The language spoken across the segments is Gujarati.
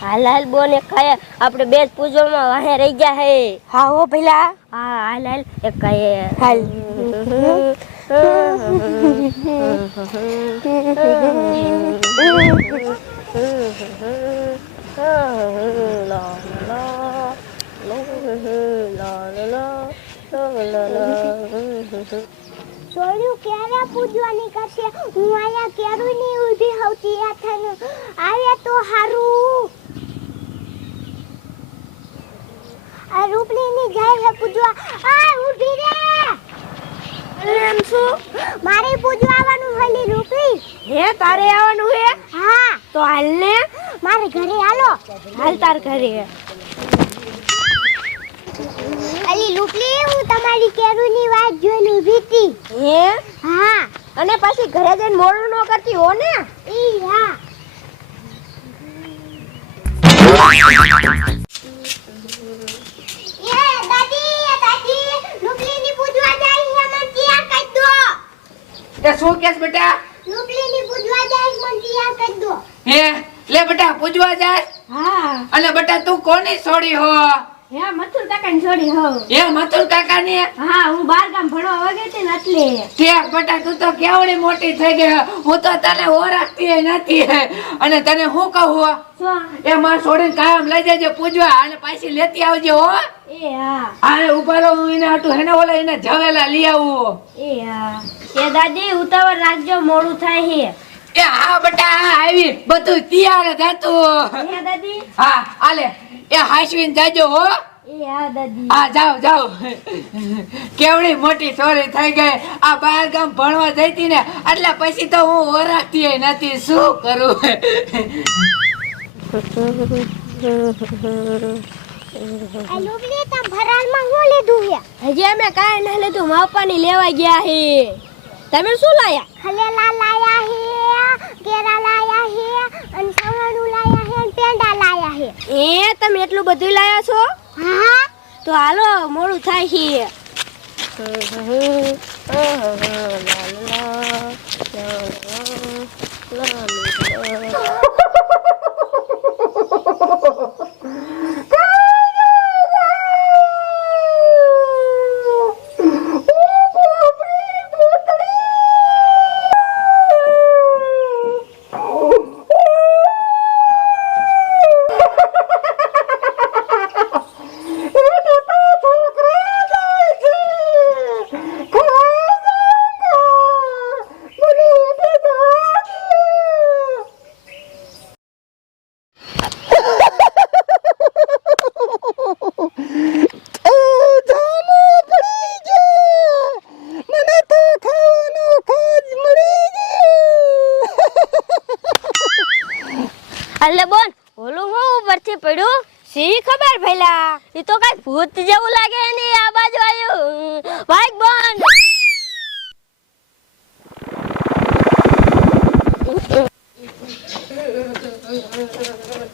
હાલ હાલ બોને ખાય. આપણે બે જ પૂજવામાં વાહે રહી ગયા હે. હા હો પેલા હા હાલ હાલ એક ખાય હાલ. છોડ્યું ક્યારે પૂજવાની કરશે. હું અહીંયા કેરું ની ઊભી હોતી આ થઈને આવે તો હારું. આ રૂપલીની જાય છે પૂજવા. આ ઊભી રે. એમ શું? મારે પૂજવા આવવાનું હલી રૂપલી. હે તારે આવવાનું હે? હા. તો હાલ ને. મારે ઘરે હાલો. હાલ તાર ઘરે. અલી રૂપલી હું તમારી કેરુની વાત જોઈને ઊભી હતી. હે? હા. અને પછી ઘરે જઈને મોડું ન કરતી હો ને? ઈ હા. એ દાદી એ દાદી રૂપલીની પૂજવા જાય છે મને તૈયાર કરી દો. એ શું કેસ બેટા? રૂપલીની પૂજવા જાય છે કરી દો. હે? લે બેટા પૂજવા જાય. હા. અને બેટા તું કોની છોડી હો? હે મથુર કાકા છોડી હો. એ મથુર કાકા ની હા હું બાર ગામ ભણવા વગેરે હતી ને એટલે. તે બેટા તું તો કેવડી મોટી થઈ ગઈ હું. તો તને ઓળખતી નથી અને તને હું કહું એ માર છોડીને કાયમ લઈ જજે પૂજવા અને પાછી લેતી આવજે હો. એ હા. ઊભા એને હેને ઓલા એને જવેલા લઈ આવું. એ હા. એ દાદી ઉતાવળ રાખજો મોડું થાય હે. એ હા બટા આવી. બધું તૈયાર થતું હે દાદી? હા આલે એ હાસવીને જાજો હો. હા જાઓ જાઓ. કેવડી મોટી ચોરી થઈ ગઈ. આ બહાર ગામ ભણવા જઈતી ને એટલે પછી તો હું ઓળખતી નથી. શું કરું? આ રૂપલી તમ ભરાલમાં હું લીધું છે હજી અમે કાંઈ ના લીધું માપાની લેવા ગયા હે. તમે શું લાયા? ખલેલા લાયા હે કેરા લાયા હે અને સવણું લાયા હે અને પેંડા લાયા હે એ તમે એટલું બધું લાયા છો? હા. તો હાલો મોડું થાય છે. એટલે બોન ઓલું હું ઉપરથી પડ્યું? સી ખબર ભઈલા? એ તો કઈ ભૂત જેવું લાગે ને આ બાજુ આવ્યું ભાઈ બોન.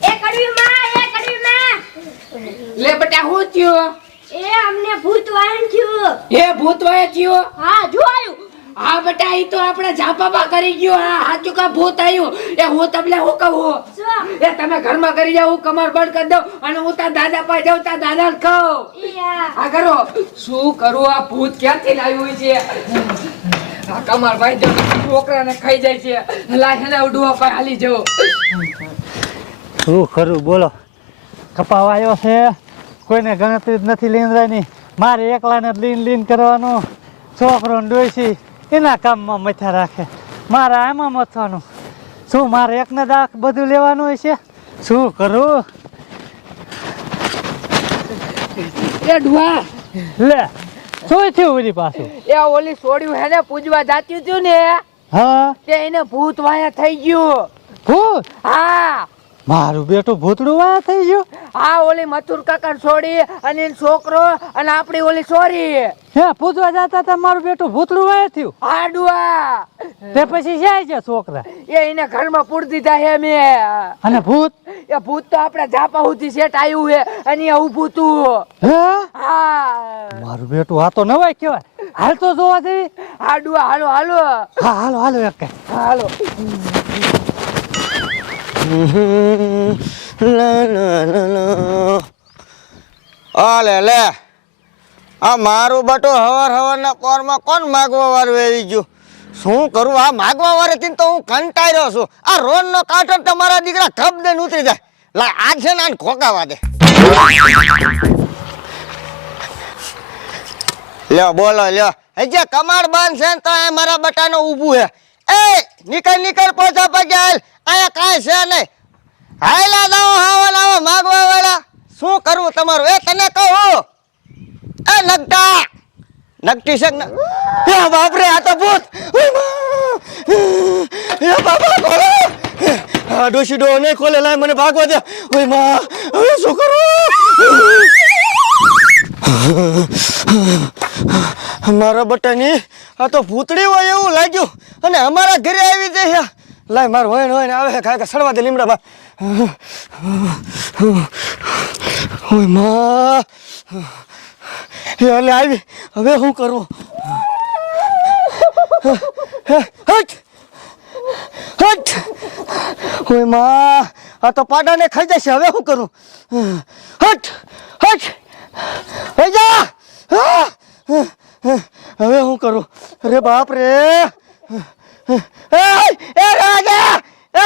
એ કડવી માં એ કડવી માં. લે બેટા હું થયો? એ અમને ભૂત વાયન થયું. એ ભૂત વાય થયો? હા જોયું હા બેટા ઈ તો આપણે ઝાપાપા કરી ગયો હા હાચું કા ભૂત આવ્યું એ હું તમને હું કહું? શું? એ તમે ઘરમાં કરી જાવ હું કમર બંધ કરી દઉં અને હું તાર દાદા પાસે જાઉં તાર દાદા કહું હા આ કરો. શું કરું? આ ભૂત ક્યાંથી લાવ્યું છે? આ કમર ભાઈ જો છોકરાને ખાઈ જાય છે. લાય ઉડવા પાસે હાલી જાઓ. શું ખરું બોલો. કપાવા આવ્યો છે. કોઈને ગણતરી જ નથી લીંદરાની મારે એકલાને લીન લીન કરવાનું. છોકરો ને ડોસી એના કામમાં મથા રાખે. મારે આમાં મથવાનું. શું મારે એકને દાખ બધું લેવાનું હોય છે? શું કરું? લે શું થયું ઓલી પાછું? એ ઓલી છોડ્યું હેને પૂજવા જાત્યું હતું ને હા. તે એને ભૂત વાયા થઈ ગયું. ભૂત? હા. મારું બેટું ભૂતડું વાયા થઈ ગયું. આ ઓલી મથુર કાકા છોડી અને એનો છોકરો અને આપણી ઓલી છોરી. હે પૂજવા જતા તા મારું બેટું ભૂતડું વાયા થયું? આડુઆ ડુઆ તે પછી જાય છે છોકરા. એ એને ઘરમાં પૂર દીધા હે મેં. અને ભૂત? એ ભૂત તો આપણા જાપા સુધી સેટ આવ્યું હે અને એ ઊભું તું. હે? હા. મારું બેટું આ તો નવાય કેવાય હાલ તો જોવા દેવી આડુઆ હાલો હાલો. હા હાલો હાલો એક હાલો. લા, લા. આ મારું બટો હવાર હવારના કોરમાં કોણ માગવા વાળું આવી ગયું? શું કરું? આ માગવા વાળેથી તો હું કંટાળ્યો છું. આ રોનનો કાંટો તમારા દીકરા ખબ દે ઉતરી જાય. લા આ છે ને આને ખોકાવા દે. લ્યો બોલો લ્યો. હજી કમાડ બાંધ છે તો એ મારા બટાનો ઊભું છે એ નીકળ નીકળ પોચા પગે હાલ. અહીંયા કાંઈ છે નહીં. હાયલા દાવો, હાવા લાવો માગવા વાળા. શું કરવું તમારું? એ તને કહું એ નગટા નગટી છે એ બાપરે, આ તો ભૂત. એ બાપા, ખોલો. આ ડોશી ડો નહીં ખોલે, લાય મને ભાગવા દે. ઓયમાં, હવે શું કરું? મારા બટાની, આ તો ભૂતડી હોય એવું લાગ્યું. અને અમારા ઘરે આવી છે. લાય, મારું હોય ને હોય ને આવે ખાય સડવા દે લીમડા બા હોય એ અલે આવી. હવે શું કરું? હટ. હટ. હોયમાં. આ તો પાડાને ખાઈ જશે, હવે શું કરું? હટ. હટ. હઈ જા! હવે શું કરું? અરે બાપ રે. એ એ એ રાજા એ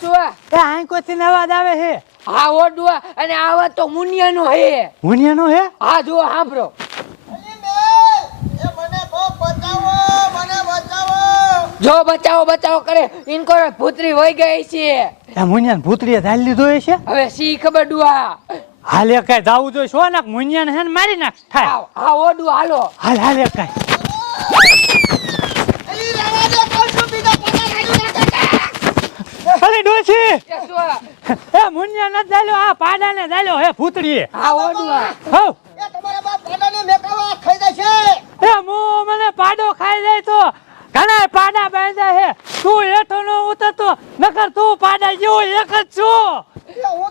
શું એ આંકોથી આવે છે. હા ઓડુઆ અને આવા તો મુનિયાનો હે. મુનિયાનો હે? હા જો સાંભળો. જો બચાવો બચાવો કરે. ઇનકો ભૂતરી વહી ગઈ છે. મુનિયા મુનિયાને ભૂતરીએ ધારી લીધો છે હવે સી ખબર ડુઆ હાલે કઈ જાવું જોઈએ શું નાખ મુનિયાને હે ને મારી નાખ થાય. હા ઓડું હાલો. હાલ હાલે એ મુનિયા નથી દાલ્યો આ પાડાને દાલ્યો હે ભૂતરીએ હા ઓડુઆ હો તમારા બાપ પાડાને મેકાવા ખાઈ જશે એ મુ મને પાડો ખાઈ જાય તો. ઘણા પાડા બાંધ્યા હે. તું હેઠો ન ઉતરતો નકર તું પાડા જેવો એક જ છું. હું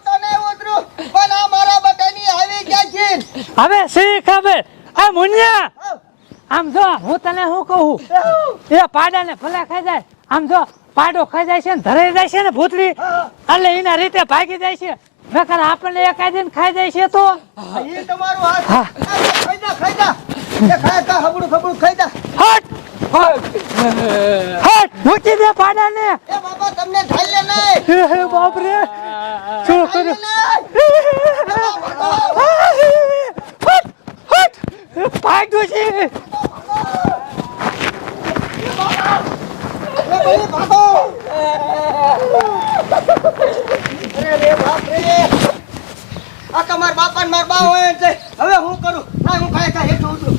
ઉતરું પણ આ મારા બટાની આવી ગયા છે. હવે સી હવે આ મુન્યા! આમ જો હું તને શું કહું? એ પાડાને ભલા ખાઈ જાય. આમ જો પાડો ખાઈ જાય છે ને ધરાઈ જાય છે ને ભૂતરી એટલે એના રીતે ભાગી જાય છે. નકર આપણને એકાદી ખાઈ જાય છે તો? એ તમારું હાથ. ખાઈ જા ખાઈ જા એ ખાય કા હબડું ખબડું ખાઈ જા. હટ! હટ! મૂકી દે પાડાને! એ બાબા તમને ખાઈ નહીં! હે હે બાપ રે શું કરું હટ! હટ! ભાગ્યો છે! ભાઈ ભાગો! અરે રે બાપ રે આ તમાર બાપા ને માર બા હોય છે. હવે હું કરું? ના હું ખાય કા હેઠું ઉતરું.